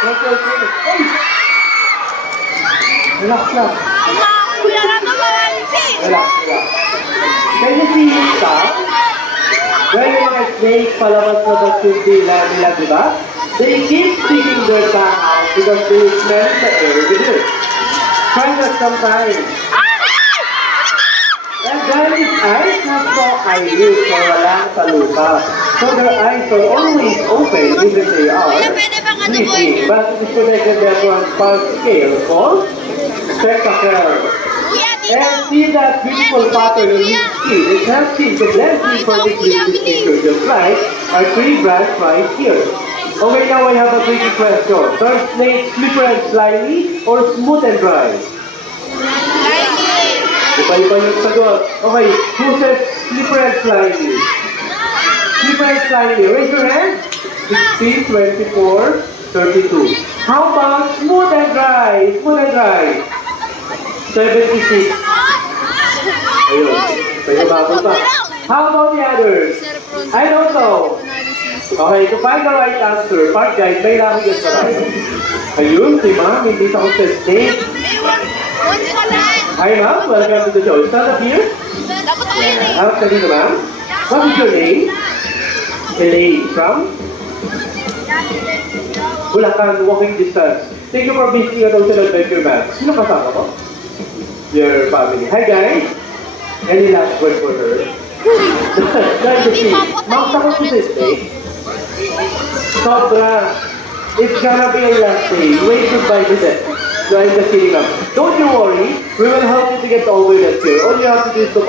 Ay! Relax lang. Kuya na ito malalipin. Relax. Can you see his tongue? Well, yung mga snake palabas na ba't yung dila nila, di ba? They keep sticking their tongue out because they smell the air with it. Try that sometime. And then his eyes have no eyelids or walang talupa. So their eyes are always open even they are Kuya, pwede bang aduboy sleeping. niya? But it is connected to one part scale called spectacle. Kuya, dito. And see that beautiful pattern in his skin. It helps him to blend in perfectly with his nature, just like our tree branch right here. Okay, now I have a tricky question. Does snake slippery and slimy or smooth and dry? Iba-iba yung sagot. Okay, who says slippery and slimy? Slippery and slimy. Raise your hand. 16, 24, 32. How about smooth and dry? Smooth and dry. 76. Ayun. Sa'yo bakit pa? How about the others? I don't know. Okay, to find the right answer, part guide, may lang yung sa tayo. Ayun, si ma'am, hindi sa kong snake. Hi ma'am, welcome to the show. Stand up here. Dapat tayo yun eh. Harap ka dito ma'am. What is your name? Elaine from? Bulacan, walking distance. Thank you for visiting at Ocean Adventure ma'am. Sino kasama mo? Your family. Hi guys. Any last word for her? Nice to see. Ma'am, takot mo sa snake? Sobra. It's gonna be a last day. Wait goodbye to them. So I'm just kidding ma'am. Don't you worry. We will help you to get over that fear. All you have to do is to